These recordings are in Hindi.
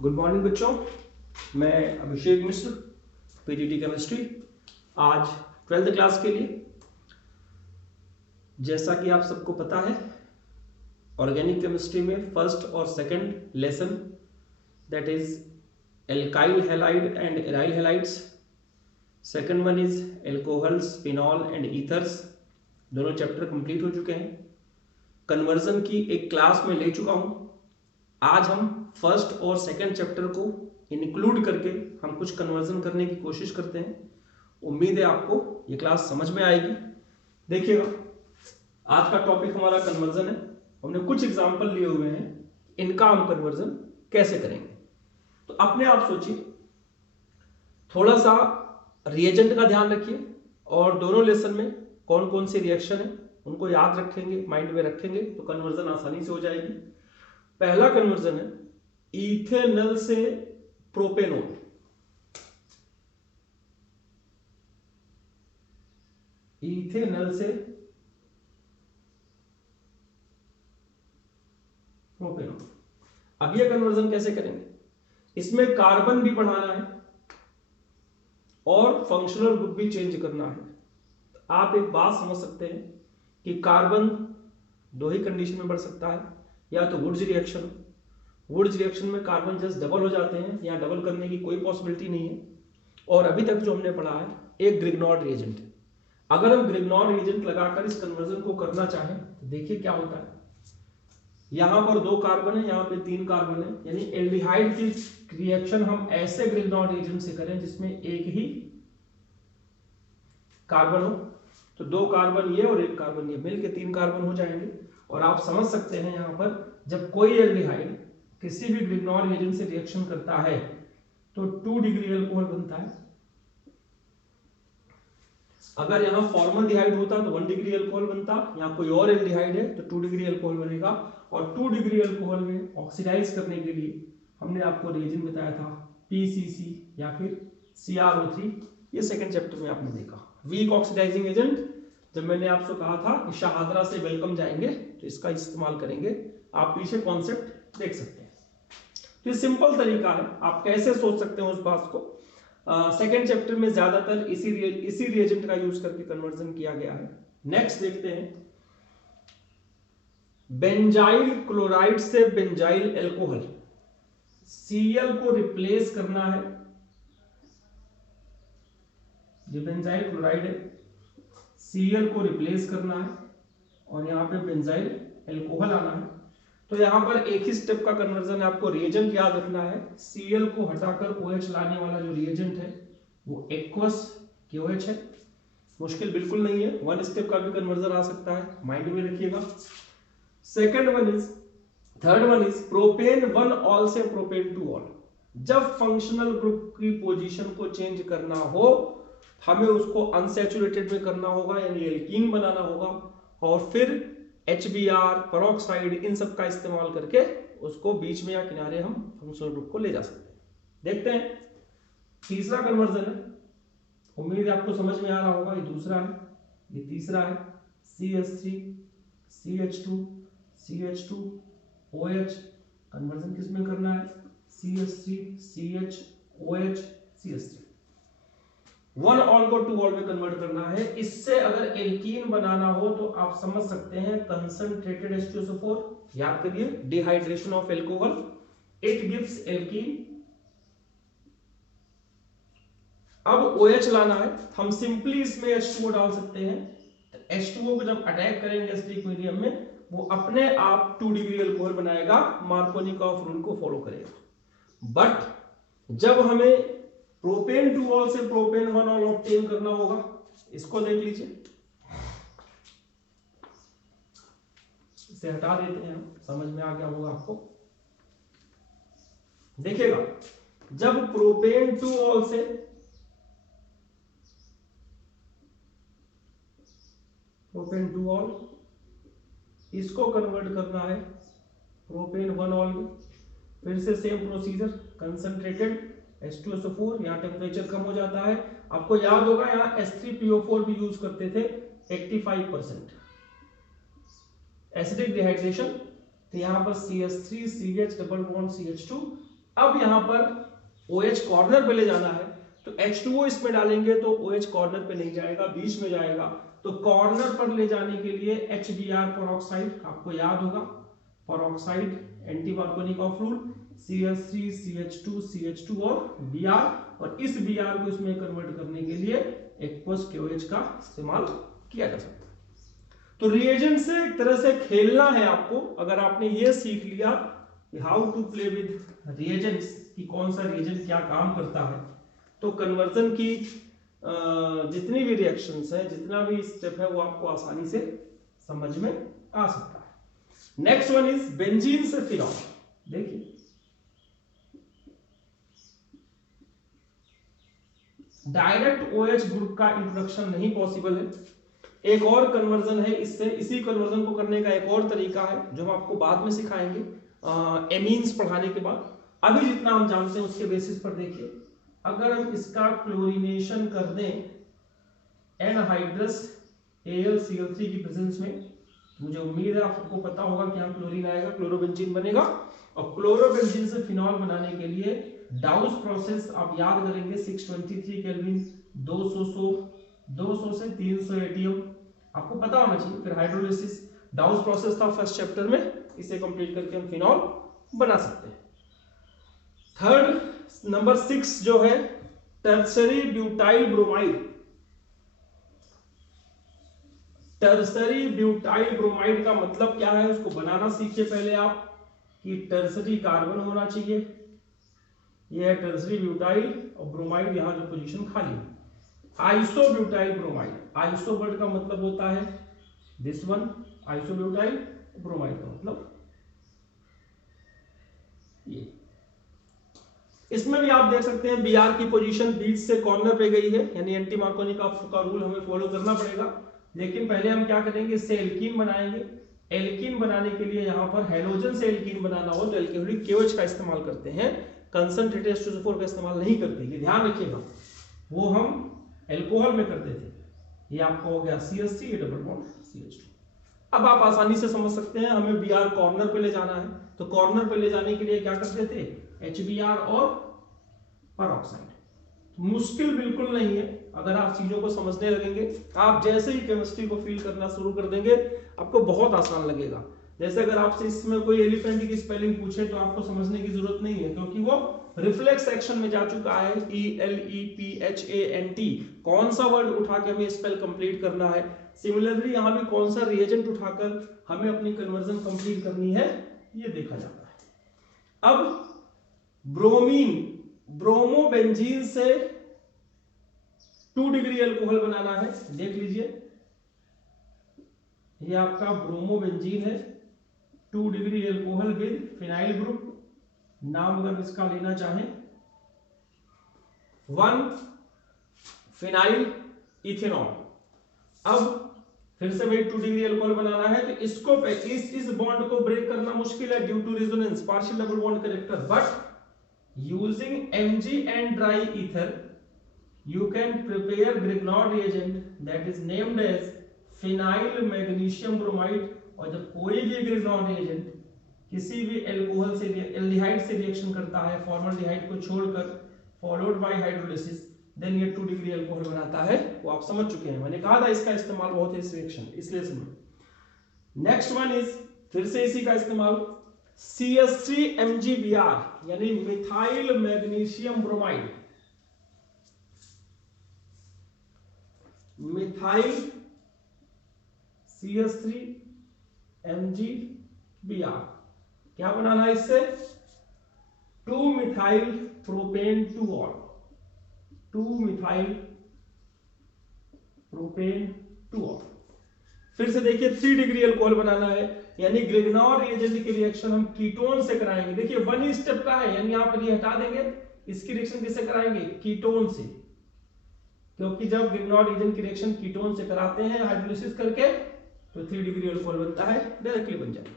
गुड मॉर्निंग बच्चों, मैं अभिषेक मिश्र, पीजीटी केमिस्ट्री। आज 12th क्लास के लिए, जैसा कि आप सबको पता है, ऑर्गेनिक केमिस्ट्री में फर्स्ट और second lesson, that is alkyl halide and aryl halides. Second one is alcohols, phenol and ethers. दोनों चैप्टर कंप्लीट हो चुके हैं। कन्वर्जन की एक क्लास में ले चुका हूं। आज हम फर्स्ट और सेकंड चैप्टर को इंक्लूड करके हम कुछ कन्वर्जन करने की कोशिश करते हैं। उम्मीद है आपको ये क्लास समझ में आएगी। देखिएगा, आज का टॉपिक हमारा कन्वर्जन है। हमने कुछ एग्जांपल लिए हुए हैं, इनका हम कन्वर्जन कैसे करेंगे। तो अपने आप सोचिए, थोड़ा सा रिएजेंट का ध्यान रखिए और दोनों लेसन में कौन कौन सी रिएक्शन है उनको याद रखेंगे, माइंड में रखेंगे तो कन्वर्जन आसानी से हो जाएगी। पहला कन्वर्जन है इथेनॉल से प्रोपेनॉल। इथेनॉल से प्रोपेनॉल। अब यह कन्वर्जन कैसे करेंगे? इसमें कार्बन भी बढ़ाना है और फंक्शनल ग्रुप भी चेंज करना है। आप एक बात समझ सकते हैं कि कार्बन दो ही कंडीशन में बढ़ सकता है, या तो वुड्स रिएक्शन, वुड्स रिएक्शन में कार्बन जस्ट डबल हो जाते हैं, या डबल करने की कोई पॉसिबिलिटी नहीं है। और अभी तक जो हमने पढ़ा है एक ग्रिग्नॉर्ड रिएजेंट है। अगर हम ग्रिग्नॉर्ड रिएजेंट लगाकर इस कन्वर्जन को करना चाहें तो देखिए क्या होता है। यहां पर दो कार्बन है, यहां पे तीन कार्बन है, यानी एल्डिहाइड की रिएक्शन हम ऐसे ग्रिग्नॉर्ड रिएजेंट से करें जिसमें एक ही कार्बन हो, तो दो कार्बन ये और एक कार्बन ये मिलके तीन कार्बन हो जाएंगे। और आप समझ सकते हैं यहां पर जब कोई एल्डिहाइड किसी भी ग्रिग्नॉर्ड रिएजेंट से रिएक्शन करता है तो 2 डिग्री अल्कोहल बनता है। अगर यहां फॉर्मल्डिहाइड होता तो 1 डिग्री अल्कोहल बनता, यहां कोई और एल्डिहाइड है तो 2 डिग्री अल्कोहल बनेगा। और 2 डिग्री अल्कोहल में ऑक्सीडाइज करने के लिए हमने आपको रिएजेंट बताया था पीसीसी या फिर CrO3। ये सेकंड चैप्टर में आपने देखा। वीक ऑक्सीडाइजिंग एजेंट, जब मैंने आपसे कहा था कि शहादरा से वेलकम जाएंगे तो इसका इस्तेमाल करेंगे। आप पीछे कॉन्सेप्ट देख सकते हैं। तो ये सिंपल तरीका है, आप कैसे सोच सकते हैं उस बात को। सेकेंड चैप्टर में ज्यादातर इसी रिएजेंट का यूज करके कन्वर्जन किया गया है। नेक्स्ट देखते हैं, बेंजाइल क्लोराइड से बेंजाइल एल्कोहल। Cl को रिप्लेस करना है, ये बेंजाइल क्लोराइड है, Cl को रिप्लेस करना है और यहाँ पे बेंजाइल एल्कोहल आना है। तो यहाँ पर एक ही स्टेप का कन्वर्जन है, आपको रिएजेंट याद रखना है। Cl को हटाकर OH लाने वाला जो रिएजेंट है वो एक्वस KOH है। मुश्किल बिल्कुल नहीं है, वन स्टेप का भी कन्वर्जन आ सकता है, माइंड में रखिएगा। Third one is propane 1 all से प्रोपेन 2 ऑल। जब फंक्शनल ग्रुप की पोजीशन को चेंज करना हो, हमें उसको अनसैचुरेटेड में करना होगा, यानी एल्कीन बनाना होगा, और फिर HBr, पेरोक्साइड, इन सब का इस्तेमाल करके उसको बीच में या किनारे हम फंक्शनल ग्रुप को ले जा सकते हैं। देखते हैं तीसरा कन्वर्जन है, उम्मीद है आपको समझ में आ रहा होगा। ये दूसरा है, ये तीसरा है। CH3 CH2 CH2 OH। Conversion किस में करना है? CH3 CH OH CH3। 1 all को 2 ऑल में कन्वर्ट करना है। इससे अगर एल्कीन बनाना हो तो आप समझ सकते हैं कंसंट्रेटेड H2SO4, याद करिए, dehydration of alcohol, it gives alkene. अब OH लाना है, हम सिंपली इसमें H2O डाल सकते हैं। तो H2O को जब अटैक करेंगे एसिडिक मीडियम में, वो अपने आप 2 डिग्री अल्कोहल बनाएगा, मार्कोनिकॉफ रूल को फॉलो करेगा। बट जब हमें प्रोपेन 2 ऑल से प्रोपेन 1 ऑल ऑब्टेन करना होगा, इसको देख लीजिए, इसे हटा देते हैं हम, समझ में आ गया होगा आपको। देखिएगा, जब प्रोपेन 2 ऑल से प्रोपेन 2 ऑल, इसको कन्वर्ट करना है प्रोपेन 1 ऑल में, फिर से सेम प्रोसीजर, कंसंट्रेटेड H2SO4, यहाँ टेम्परेचर कम हो जाता है। आपको याद होगा यहाँ H3PO4 भी यूज करते थे, 85% एसिडिक डिहाइड्रेशन। तो यहाँ पर CH3 CH double bond CH2 अब यहां पर OH कॉर्नर पे ले जाना है, तो H2O इसमें डालेंगे तो OH कॉर्नर पे नहीं जाएगा, बीच में जाएगा। तो कॉर्नर पर ले जाने के लिए HBr पेरोक्साइड, आपको याद होगा पेरोक्साइड एंटी मार्कोनी का रूल, CH3 CH2 CH2 और Br, और इस Br को इसमें कन्वर्ट करने के लिए एक्वस KOH का इस्तेमाल किया जा सकता है। तो रिएजेंट से एक तरह से खेलना है आपको। अगर आपने ये सीख लिया how to play with reagents कि कौन सा रिएजेंट क्या काम करता है, तो कन्वर्जन की जितनी भी रिएक्शंस है, जितना भी स्टेप है, वो आपको आसानी से समझ में आ सकता है। नेक्स्ट वन इज बेंजीन से फिनॉल। देखिए डायरेक्ट OH ग्रुप का इंट्रोडक्शन नहीं पॉसिबल है, एक और कन्वर्जन है इससे। इसी कन्वर्जन को करने का एक और तरीका है जो हम आपको बाद में सिखाएंगे एमीन्स पढ़ाने के बाद। अभी जितना हम जानते हैं उसके बेसिस पर देखिए, अगर हम इसका क्लोरीनेशन कर दें एनहाइड्रस AlCl3 की प्रेजेंस में, मुझे उम्मीद है आपको पता होगा कि यहाँ क्लोरीन आएगा, क्लोरोबेंजीन बनेगा। और क्लोरोबेंजीन से फिनॉल बनाने के लिए डाउस प्रोसेस आप याद करेंगे, 623 केल्विन, 200 से 300 एटीएम, आपको पता होना चाहिए। फिर हाइड्रोलिसिस, डाउस प्रोसेस था फर्स्ट चैप्टर में, इसे कंप्लीट करके हम फिनॉल बना सकते हैं। थर्ड नंबर 6 जो है tertiary butyl bromide. Tertiary butyl bromide का मतलब क्या है, उसको बनाना सीखिए पहले आप, कि टर्सरी कार्बन होना चाहिए, यह है टर्सरी ब्यूटाइल, और ब्रोमाइड यहां जो पोजीशन खाली है। आइसोब्यूटाइल ब्रोमाइड, आइसो वर्ड का मतलब होता है दिस वन, आइसोब्यूटाइल, ब्रोमाइड का मतलब ये। इसमें भी आप देख सकते हैं Br की पोजीशन बीच से कॉर्नर पे गई है, यानी एंटी मार्कोनी का रूल हमें फॉलो करना पड़ेगा। लेकिन पहले हम क्या करेंगे, इससे एल्कीन बनाएंगे। एल्कीन बनाने के लिए यहाँ पर हेलोजन से एल्कीन बनाना हो तो एल्कोहलिक KOH का इस्तेमाल करते हैं, कंसंट्रेटेड H2SO4 का इस्तेमाल नहीं करते, ये ध्यान रखिएगा। वो हम एल्कोहल में करते थे। ये आपको हो गया CH3, ये डबल बॉन्ड CH2। अब आप आसानी से समझ सकते हैं, हमें Br कॉर्नर पे ले जाना है, तो कॉर्नर पे ले जाने के लिए क्या करते थे, HBr और पेरोक्साइड। मुश्किल बिल्कुल नहीं है, अगर आप चीजों को समझने लगेंगे। आप जैसे ही केमिस्ट्री को फील करना शुरू कर देंगे आपको बहुत आसान लगेगा। जैसे अगर आपसे इसमें कोई एलिफेंट की स्पेलिंग पूछे तो आपको समझने की जरूरत नहीं है, क्योंकि वो रिफ्लेक्स एक्शन में जा चुका है। ELEPHANT, कौन सा वर्ड उठा के हमें स्पेल कंप्लीट करना है। सिमिलरली यहाँ भी कौन सा रिएजेंट उठाकर हमें अपनी कन्वर्जन कंप्लीट करनी है, ये देखा जाता है। अब ब्रोमीन, ब्रोमोबेंजीन से 2 डिग्री अल्कोहल बनाना है। देख लीजिए ये आपका ब्रोमोबेंजीन है, 2 degree alcohol with phenyl group, नाम अगर इसका लेना चाहें 1 फिनाइल इथेनॉल। अब फिर से वही 2 डिग्री अल्कोहल बनाना है, तो इसको इस बॉन्ड को ब्रेक करना मुश्किल है due to resonance, partial double bond character, but using Mg and dry ether you can prepare Grignard reagent that is named as phenyl magnesium bromide। और जब कोई भी Grignard reagent किसी भी एल्कोहल से एल्डिहाइड से रिएक्शन करता है फॉर्मल्डिहाइड को छोड़कर, फॉलोड बाय हाइड्रोलिसिस, देन ये 2 डिग्री अल्कोहल बनाता है। वो आप समझ चुके हैं, मैंने कहा था इसका इस्तेमाल बहुत है इस रिएक्शन, इसलिए समझ। नेक्स्ट वन इज फिर से इसी का इस्तेमाल, CH3MgBr यानी methyl magnesium bromide, methyl CH3MgBr, क्या बनाना है इससे, 2 मिथाइल प्रोपेन 2-ऑल, 2 मिथाइल प्रोपेन 2-ऑल। फिर से देखिए 3 डिग्री अल्कोहल बनाना है, यानी ग्रिग्नॉर रिएजेंट की रिएक्शन हम कीटोन से कराएंगे। देखिए 1 स्टेप का है, यानी आप ये हटा देंगे, इसकी रिएक्शन किससे कराएंगे, कीटोन से, क्योंकि जब ग्रिग्नॉर रिएजेंट की रिएक्शन कीटोन से कराते हैं हाइड्रोलिसिस करके, तो 3 डिग्री अल्कोहल बनता है, डायरेक्टली बन जाएगा।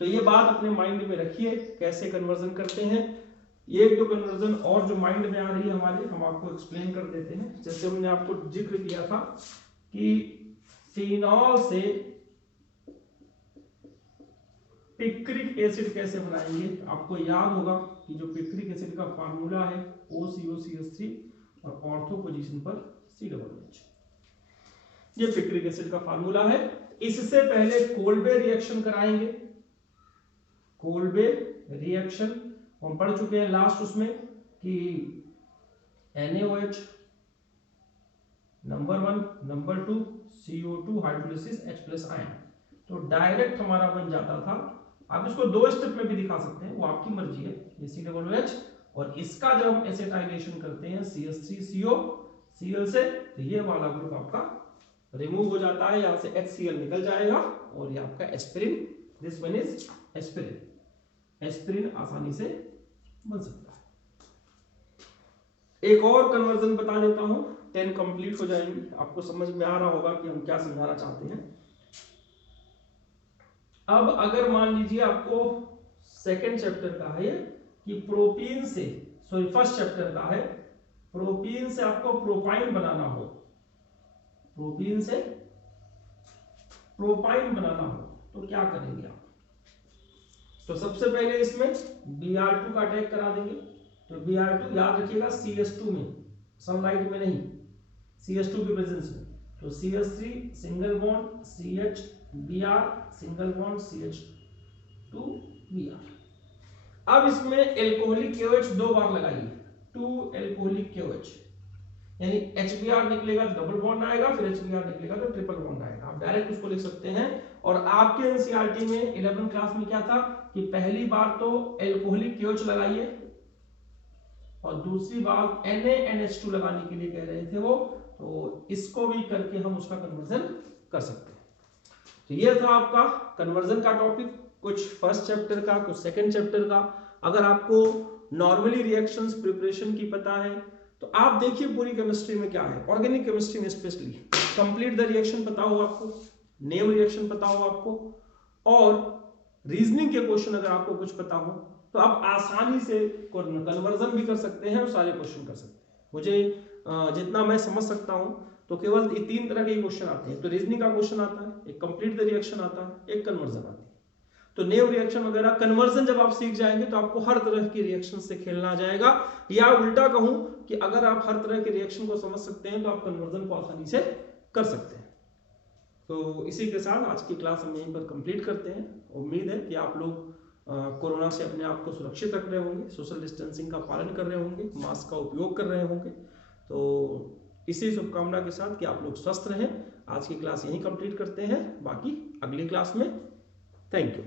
तो ये बात अपने माइंड में रखिए कैसे कन्वर्जन करते हैं। ये 2 कन्वर्जन और जो माइंड में आ रही है हमारे, हम आपको एक्सप्लेन कर देते हैं। जैसे हमने आपको जिक्र किया था कि फिनॉल से पिक्रिक एसिड कैसे बनाएंगे? आपको याद होगा कि जो पिक्रिक एसिड का फार्मूला है OCOCH3 और ऑर्थो पोजीशन पर COOH, ये पिक्रिक एसिड का फार्मूला है। इससे पहले कोल्बे रिएक्शन कराएंगे। कोल्बे रिएक्शन हम पढ़ चुके हैं लास्ट उसमें कि NaOH number 1, number 2 CO2 hydrolysis H+ ion, तो डायरेक्ट हमारा बन जाता था। आप इसको 2 स्टेप में भी दिखा सकते हैं, वो आपकी मर्जी है। ये COOH और इसका जब हम एसिटाइलेशन करते हैं CH3CO Cl से, तो ये वाला ग्रुप आपका रिमूव हो जाता है, यहां से HCl निकल जाएगा और ये आपका aspirin, this one is aspirin. Aspirin आसानी से बन सकता है। एक और कन्वर्जन बता देता हूं, 10 कंप्लीट हो जाएंगी, आपको समझ में आ रहा होगा कि हम क्या समझाना चाहते हैं। अब अगर मान लीजिए आपको सेकंड चैप्टर का है ये कि प्रोपीन से, सॉरी फर्स्ट चैप्टर का है, प्रोपीन से आपको प्रोपाइन बनाना हो, प्रोपीन से प्रोपाइन बनाना हो तो क्या करेंगे आप? तो सबसे पहले इसमें Br2 का अटैक करा देंगे। तो Br2 याद रखिएगा CH2 में, सनलाइट में नहीं, CH2 की प्रेजेंस में। तो CH3 single bond CH Br single bond CH2 Br। अब इसमें एल्कोहलिक KOH 2 बार लगाइए, 2 एल्कोहलिक KOH, यानी HBr निकलेगा तो डबल बॉन्ड आएगा, फिर HBr निकलेगा तो ट्रिपल बॉन्ड आएगा। आप डायरेक्ट उसको लिख सकते हैं। और आपके एनसीईआरटी में 11th क्लास में क्या था कि पहली बार तो एल्कोहलिक KOH लगाइए और दूसरी बार NaNH2 लगाने के लिए कह रहे थे वो, तो इसको भी करके हम उसका कन्वर्जन कर सकते हैं। तो ये था आपका कन्वर्जन का टॉपिक, कुछ फर्स्ट चैप्टर का, कुछ सेकंड चैप्टर का। अगर आपको नॉर्मली रिएक्शंस प्रिपरेशन की पता है तो आप देखिए पूरी केमिस्ट्री में क्या है, ऑर्गेनिक केमिस्ट्री में स्पेशली कंप्लीट द रिएक्शन पता हो आपको, नेम रिएक्शन पता हो आपको, और रीजनिंग के क्वेश्चन अगर आपको कुछ पता हो तो आप आसानी से कन्वर्जन भी कर सकते हैं और सारे क्वेश्चन कर सकते हैं। मुझे जितना मैं समझ सकता हूं तो केवल 3 तरह के क्वेश्चन आते हैं। तो रीजनिंग का क्वेश्चन आता है, एक कंप्लीट द रिएक्शन आता है, एक कन्वर्जन आती है। तो नेव रिएक्शन वगैरह, कन्वर्जन जब आप सीख जाएंगे तो आपको हर तरह की रिएक्शन से खेलना आ जाएगा। या उल्टा कहूं कि अगर आप हर तरह के रिएक्शन को समझ सकते हैं तो आप कन्वर्जन को आसानी से कर सकते हैं। तो इसी के साथ आज की क्लास हम यहीं पर कंप्लीट करते हैं। उम्मीद है कि आप लोग कोरोना से अपने आप को सुरक्षित रख रहे होंगे, सोशल डिस्टेंसिंग का पालन कर रहे होंगे, मास्क का उपयोग कर रहे होंगे। तो इसी शुभकामना के साथ कि आप लोग स्वस्थ रहें, आज की क्लास यहीं कंप्लीट करते हैं, बाकी अगली क्लास में। Thank you.